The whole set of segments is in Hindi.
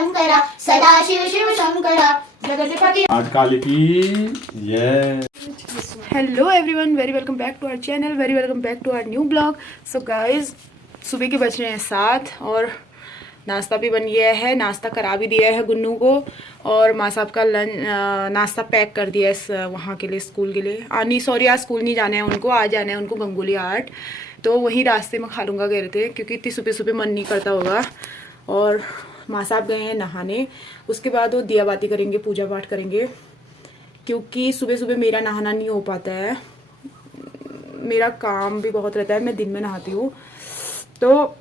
शंकरा सदाशिव शिव शंकरा जगदपति काली की ये hello everyone, very welcome back to our channel, very welcome back to our new blog. So guys, सुबह के बज रहे हैं 7 और नाश्ता भी बन गया है। नाश्ता करा भी दिया है गुन्नू को और माँ साहब का नाश्ता पैक कर दिया है वहाँ के लिए, स्कूल के लिए। नहीं सॉरी, आज स्कूल नहीं जाना है उनको, आज जाना है उनको गंगोली आर्ट। तो वहीं रास्ते में खा लूँगा कह रहे थे, क्योंकि इतनी सुबह सुबह मन नहीं करता होगा। और माँ साहब गए हैं नहाने, उसके बाद वो दिया बाती करेंगे, पूजा पाठ करेंगे, क्योंकि सुबह सुबह मेरा नहाना नहीं हो पाता है। मेरा काम भी बहुत रहता है, मैं दिन में नहाती हूँ। तो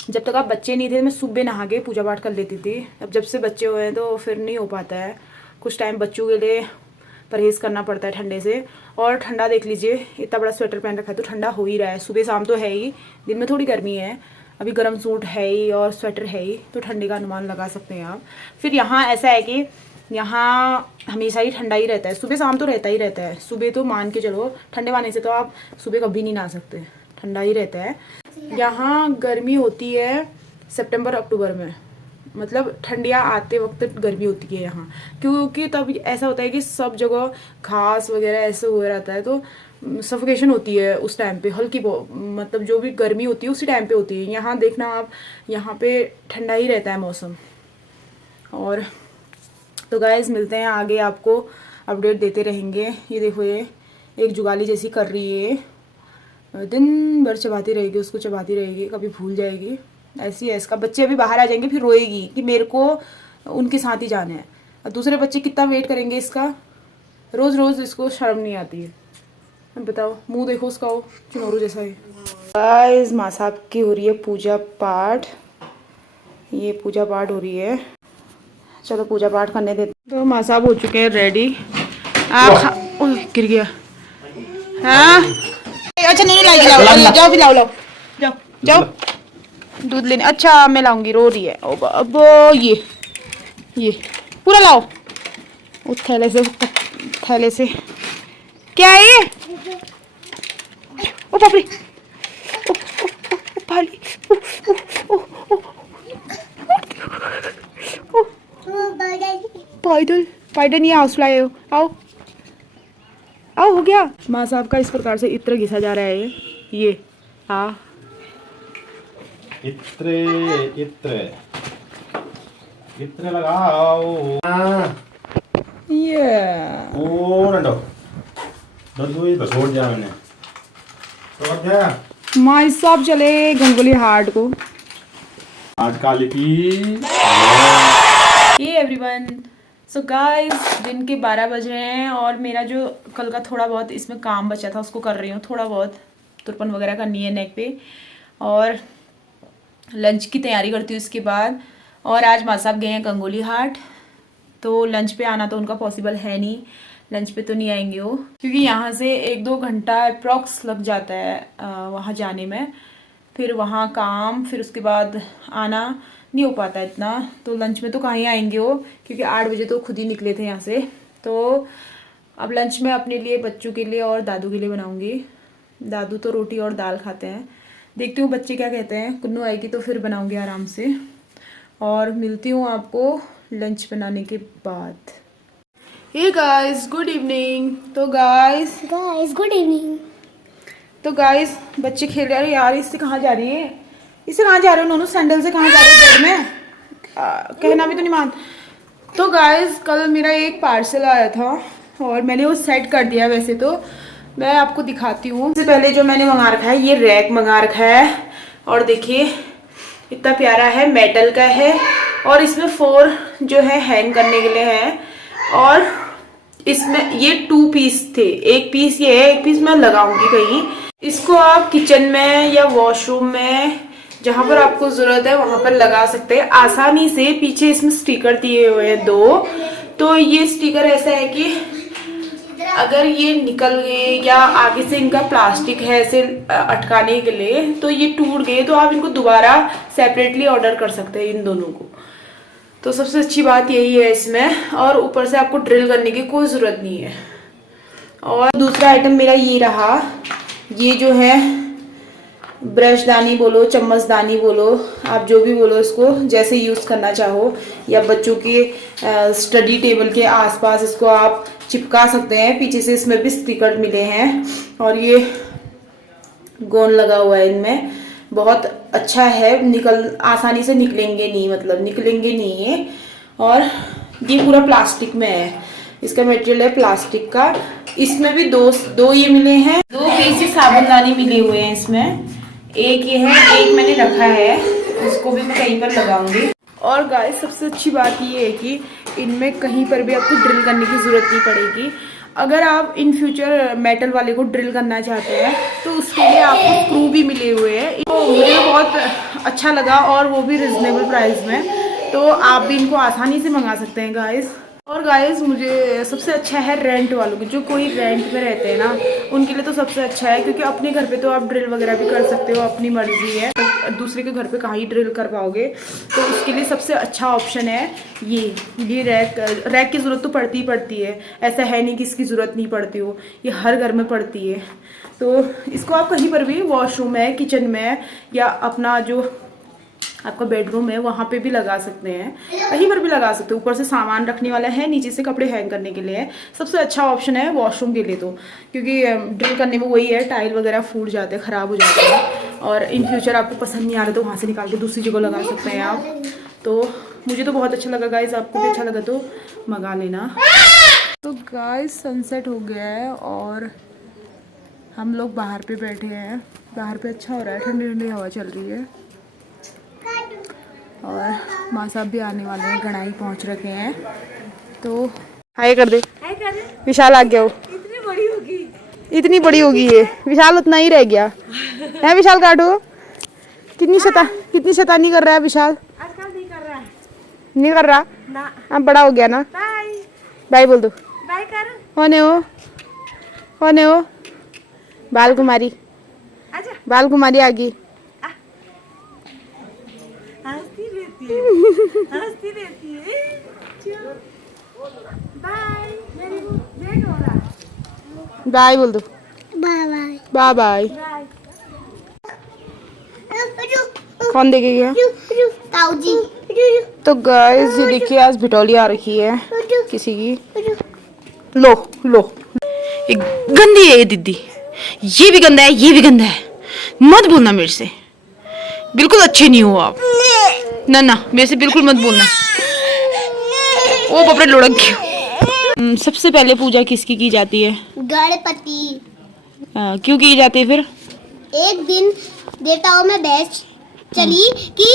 जब तक आप बच्चे नहीं थे मैं सुबह नहा के पूजा पाठ कर लेती थी। अब जब से बच्चे हुए हैं तो फिर नहीं हो पाता है। कुछ टाइम बच्चों के लिए परहेज़ करना पड़ता है ठंडे से। और ठंडा देख लीजिए, इतना बड़ा स्वेटर पहन रखा है तो ठंडा हो ही रहा है। सुबह शाम तो है ही, दिन में थोड़ी गर्मी है। अभी गर्म सूट है ही और स्वेटर है ही, तो ठंडे का अनुमान लगा सकते हैं आप। फिर यहाँ ऐसा है कि यहाँ हमेशा ही ठंडा ही रहता है, सुबह शाम तो रहता ही रहता है। सुबह तो मान के चलो, ठंडे पानी से तो आप सुबह कभी नहीं नहा सकते, ठंडा ही रहता है। यहाँ गर्मी होती है सितंबर अक्टूबर में, मतलब ठंडियाँ आते वक्त गर्मी होती है यहाँ, क्योंकि तब ऐसा होता है कि सब जगह घास वगैरह ऐसे हो रहता है, तो सफोकेशन होती है उस टाइम पे, हल्की मतलब जो भी गर्मी होती है उसी टाइम पे होती है। यहाँ देखना आप, यहाँ पे ठंडा ही रहता है मौसम। और तो गाइस मिलते हैं आगे, आपको अपडेट देते रहेंगे। ये देखो, ये एक जुगाली जैसी कर रही है, दिन भर चबाती रहेगी, उसको चबाती रहेगी, कभी भूल जाएगी। ऐसी है इसका। बच्चे अभी बाहर आ जाएंगे फिर रोएगी कि मेरे को उनके साथ ही जाना है। और दूसरे बच्चे कितना वेट करेंगे इसका, रोज़ रोज़ इसको शर्म नहीं आती है। बताओ, मुंह देखो उसका, वो चिनोरू जैसा है। गाइस, माँ साहब की हो रही है पूजा पाठ, ये पूजा पाठ हो रही है। चलो पूजा पाठ करने देते। तो माँ साहब हो चुके हैं रेडी। आप गिर गया। हाँ अच्छा, नहीं लाएगी, जाओ भी लाओ जाओ जाओ दूध लेने। अच्छा मैं लाऊंगी, रो रही है। अब ये पूरा लाओ उस थैले से। क्या है ये? ओ बाप रे, ओ भाली, पैदल नहीं, हाउस फ्लाई हो। आओ हो गया। माँ साहब का इस प्रकार से इत्र घिसा जा रहा है। ये इत्रे इत्रे इत्रे लगाओ। ये ओ रंडो दो ही बसोड़ दिया मैंने, तो क्या माँ साहब चले गंगोली हाट को। आज काली की ये एवरीवन, सो गाइस, दिन के 12 बज रहे हैं और मेरा जो कल का थोड़ा बहुत इसमें काम बचा था उसको कर रही हूँ। थोड़ा बहुत तुरपन वगैरह करनी है नेक पे, और लंच की तैयारी करती हूँ इसके बाद। और आज माँ साहब गए हैं गंगोली हाट, तो लंच पे आना तो उनका पॉसिबल है नहीं, लंच पे तो नहीं आएंगे वो, क्योंकि यहाँ से 1-2 घंटा अप्रॉक्स लग जाता है वहाँ जाने में। फिर वहाँ काम, फिर उसके बाद आना नहीं हो पाता इतना। तो लंच में तो कहाँ ही आएंगे वो, क्योंकि 8 बजे तो खुद ही निकले थे यहाँ से। तो अब लंच में अपने लिए, बच्चों के लिए और दादू के लिए बनाऊँगी। दादू तो रोटी और दाल खाते हैं, देखती हूँ बच्चे क्या कहते हैं। कुन्नू आएगी तो फिर बनाऊँगी आराम से, और मिलती हूँ आपको लंच बनाने के बाद। Hey guys, good evening. तो गाइस गुड इवनिंग। तो गाइस, बच्चे खेल रहे हैं। यार इससे कहाँ जा रही है, इससे कहाँ जा रहे हो नोनू, सैंडल से कहाँ जा रहे हो, बेड में कहना भी तो नहीं मान। तो गाइस, कल मेरा एक पार्सल आया था और मैंने वो सेट कर दिया। वैसे तो मैं आपको दिखाती हूँ। सबसे पहले जो मैंने मंगा रखा है, ये रैक मंगा रखा है, और देखिए इतना प्यारा है, मेटल का है, और इसमें 4 जो है हैंग करने के लिए है। और इसमें ये 2 पीस थे, एक पीस ये है, एक पीस मैं लगाऊंगी कहीं। इसको आप किचन में या वॉशरूम में, जहाँ पर आपको जरूरत है वहां पर लगा सकते हैं आसानी से। पीछे इसमें स्टिकर दिए हुए हैं 2, तो ये स्टिकर ऐसा है कि अगर ये निकल गए या आगे से इनका प्लास्टिक है ऐसे अटकाने के लिए, तो ये टूट गए तो आप इनको दोबारा सेपरेटली ऑर्डर कर सकते हैं इन दोनों को। तो सबसे अच्छी बात यही है इसमें, और ऊपर से आपको ड्रिल करने की कोई ज़रूरत नहीं है। और दूसरा आइटम मेरा ये रहा, ये जो है ब्रशदानी बोलो, चम्मचदानी बोलो, आप जो भी बोलो इसको, जैसे यूज़ करना चाहो, या बच्चों के स्टडी टेबल के आसपास इसको आप चिपका सकते हैं। पीछे से इसमें भी स्टिकर मिले हैं और ये गोंद लगा हुआ है इनमें, बहुत अच्छा है। आसानी से निकलेंगे नहीं, मतलब निकलेंगे नहीं ये। और ये पूरा प्लास्टिक में है, इसका मटेरियल है प्लास्टिक का। इसमें भी दो ये मिले हैं, 2 पीस साबुनदानी मिले हुए हैं इसमें। एक ये है, एक मैंने रखा है, उसको भी मैं कहीं पर लगाऊंगी। और गाइस सबसे अच्छी बात ये है कि इनमें कहीं पर भी आपको ड्रिल करने की ज़रूरत नहीं पड़ेगी। अगर आप इन फ्यूचर मेटल वाले को ड्रिल करना चाहते हैं तो उसके लिए आपको स्क्रू भी मिले हुए हैं। तो मुझे बहुत अच्छा लगा और वो भी रिजनेबल प्राइस में, तो आप भी इनको आसानी से मंगा सकते हैं गाइस। और गाइस मुझे सबसे अच्छा है रेंट वालों की, जो कोई रेंट में रहते हैं ना, उनके लिए तो सबसे अच्छा है, क्योंकि अपने घर पे तो आप ड्रिल वगैरह भी कर सकते हो, अपनी मर्जी है। तो दूसरे के घर पे कहाँ ही ड्रिल कर पाओगे, तो उसके लिए सबसे अच्छा ऑप्शन है ये रैक की ज़रूरत तो पड़ती ही पड़ती है, ऐसा है नहीं कि इसकी ज़रूरत नहीं पड़ती हो, ये हर घर में पड़ती है। तो इसको आप कहीं पर भी, वॉशरूम है, किचन में है, या अपना जो आपका बेडरूम है वहाँ पे भी लगा सकते हैं, कहीं पर भी लगा सकते हो। ऊपर से सामान रखने वाला है, नीचे से कपड़े हैंग करने के लिए है। सबसे अच्छा ऑप्शन है वॉशरूम के लिए, तो क्योंकि ड्रिल करने में वही है, टाइल वगैरह फूट जाते हैं, ख़राब हो जाते हैं, और इन फ्यूचर आपको पसंद नहीं आ रहा तो वहाँ से निकाल के दूसरी जगह लगा सकते हैं आप। तो मुझे तो बहुत अच्छा लगा गाइस, आपको भी अच्छा लगा तो मंगा लेना। तो गाइस सनसेट हो गया है और हम लोग बाहर पे बैठे हैं। बाहर पे अच्छा हो रहा है, ठंडी ठंडी हवा चल रही है। और माँ साहब भी आने वाले हैं, गणाई पहुँच रखे हैं। तो हाय कर दे, विशाल आ गया हो। इतनी बड़ी होगी ये, विशाल उतना ही रह गया है। विशाल काटो, कितनी शैतानी कर रहा है विशाल। आजकल नहीं कर रहा ना। अब बड़ा हो गया ना। बाय बाय बोल दो। बाय कर। होने हो बाल कुमारी, आजा। बाल कुमारी आ गई। हंसती रहती है बाय। मेरी लेट हो रहा है। बाय बोल दो। Bye bye bye bye. Bye. कौन देखेगा? ताऊ जी। तो गाइस ये देखिए, आज भिटौली आ रखी है किसी की। लो एक गंदी है ये दीदी, ये भी गंदा है, ये भी गंदा है। मत बोलना मेरे से, बिल्कुल अच्छे नहीं हो आप। ना मेरे से बिल्कुल मत बोलना। ओ पपड़े लुढ़क गए। सबसे पहले पूजा किसकी की जाती है? गणपति। क्यों की जाती है फिर? एक दिन देवताओं में बहस चली कि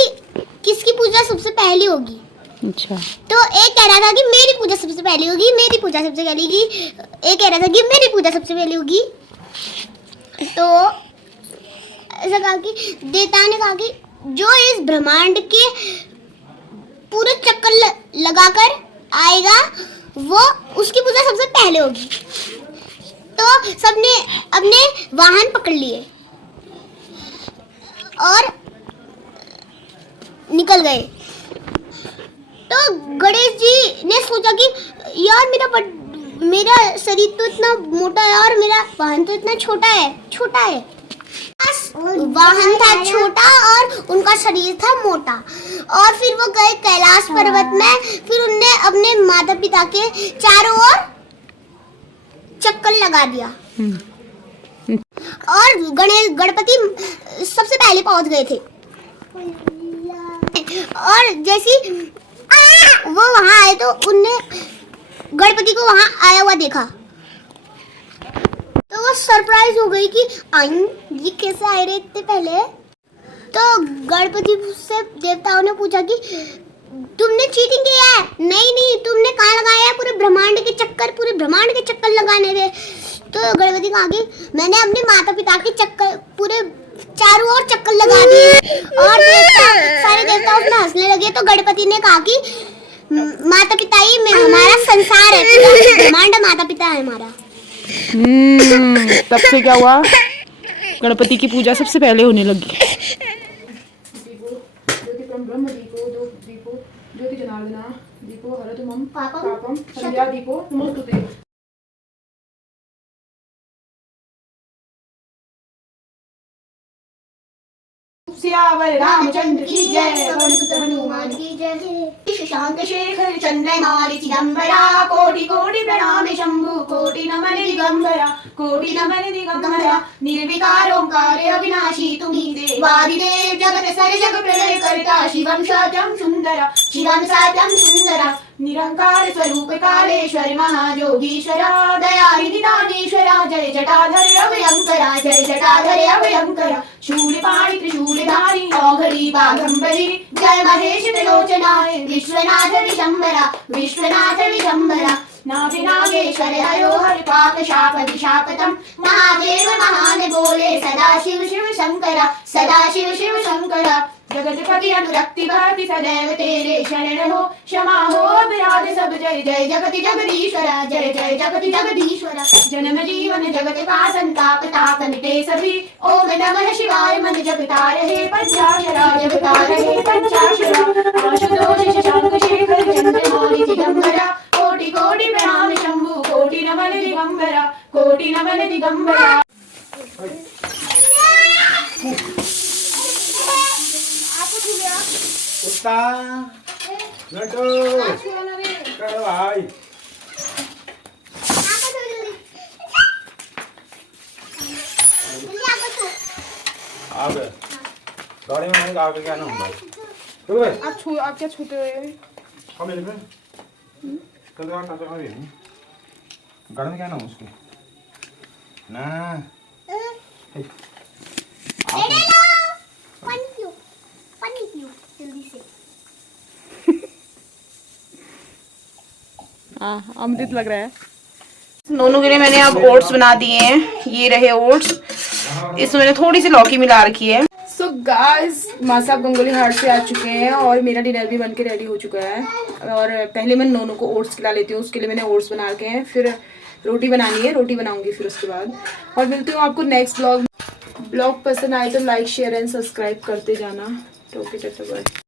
किसकी पूजा सबसे पहले होगी। अच्छा। तो एक कह रहा था कि मेरी पूजा सबसे पहले होगी, मेरी पूजा सबसे पहले होगी। एक कह रहा था कि मेरी पूजा सबसे पहले होगी। तो ऐसा कहा कि देवता ने कहा कि जो इस ब्रह्मांड के पूरे चक्कर लगाकर आएगा वो उसकी पूजा सबसे पहले होगी। तो सबने अपने वाहन पकड़ लिए और निकल गए। तो गणेश जी ने सोचा कि यार मेरा शरीर तो इतना मोटा है और मेरा वाहन तो इतना छोटा है। वाहन था छोटा और उनका शरीर था मोटा। और फिर वो गए कैलाश पर्वत में। फिर उनने अपने माता पिता के चारों ओर चक्कर लगा दिया और गणपति सबसे पहले पहुंच गए थे। और जैसी वो वहां आए तो उनने गणपति को वहां आया हुआ देखा, तो वो सरप्राइज हो गई कि ये कैसे आए रहे इतने पहले। तो गणपति से देवताओं ने पूछा कि तुमने चीटिंग किया है? नहीं, तुमने कहाँ लगाया है? पूरे ब्रह्मांड के चक्कर लगाने थे। तो गणपति कहा कि मैंने अपने माता पिता के चक्कर पूरे चारों ओर चक्कर लगा दिए। और सारे देवता उसमें हंसने लगे। तो गणपति ने कहा कि माता पिता ही में हमारा संसार है, पूरा ब्रह्मांड माता पिता है हमारा। तब से क्या हुआ? गणपति की पूजा सबसे पहले होने लगी। ज्योति जनार्दना दीपो हरतु मम पापम संध्या दीपो नमोस्तुते। सियावर रामचंद्र की जय। पवन सुत हनुमान की जय। शशांक शेखर चंद्रमौलि चिदंबरा कोटि कोटि प्रणाम शंभु कोटि नमन दिगंबरा कोटि नमन दिगंबरा। निर्विकार ओंकार अविनाशी तुम्ही देवादिदेव जगत सर जग प्रलय करता शिवम सत्यम सुंदरा शिवम सत्यम सुंदरा। निरंकार स्वरूप कालेश्वर महाजोगीश्वरा दयानिधि दानीश्वरा जय जटाधर अभयंकरा जय जटाधर अभयंकरा। शूलपाणि त्रिशूलधारी औघरी बाघंबरी जय महेश त्रिलोचनाय विश्वनाथ विशंबरा विश्वनाथ विशंबरा। नागेश्वर हरो हर पाप शाप विशापतम महादेव महान बोले सदा शिव शिव शंकरा सदा शिव शिव शंकरा। जगतपति अनुरक्ति भक्ति सदैव तेरे शरण हो क्षमा हो अपराध सब जय जय जगति जगदीश्वरा जय जय जगति जगदीश्वरा। जन्म जीवन जगत का संताप ताप मिटे सभी ओम नमः शिवाय मन जपता रहे पंचाक्षरा जपता रहे पंचाक्षरा। आशुतोष शशांक शेखर चंद्रमौलि चिदंबरा कोटि कोटि प्रणाम शंभु कोटि नमन दिगंबरा कोटि नमन दिगंबरा। कुत्ता नटो करो भाई। आप गाड़ी में नहीं आगे क्या ना भाई तो भाई आप क्या छूते हुए कब मिले फिर कल का टाटा है गाड़ी में क्या ना उसको ना पानी पियो जल्दी से। हाँ अमृत लग रहा है। दोनों के लिए मैंने अब ओट्स बना दिए हैं। ये रहे ओट्स, इसमें मैंने थोड़ी सी लौकी मिला रखी है। सो गाइस माँ साहब गंगोली हाट से आ चुके हैं और मेरा डिनर भी बनके रेडी हो चुका है। और पहले मैं नोनू को ओट्स खिला लेती हूँ, उसके लिए मैंने ओट्स बना के हैं। फिर रोटी बनानी है, रोटी बनाऊंगी फिर उसके बाद। और मिलती हूँ आपको नेक्स्ट ब्लॉग पसंद आए तो लाइक शेयर एंड सब्सक्राइब करते जाना। Okay tata bye.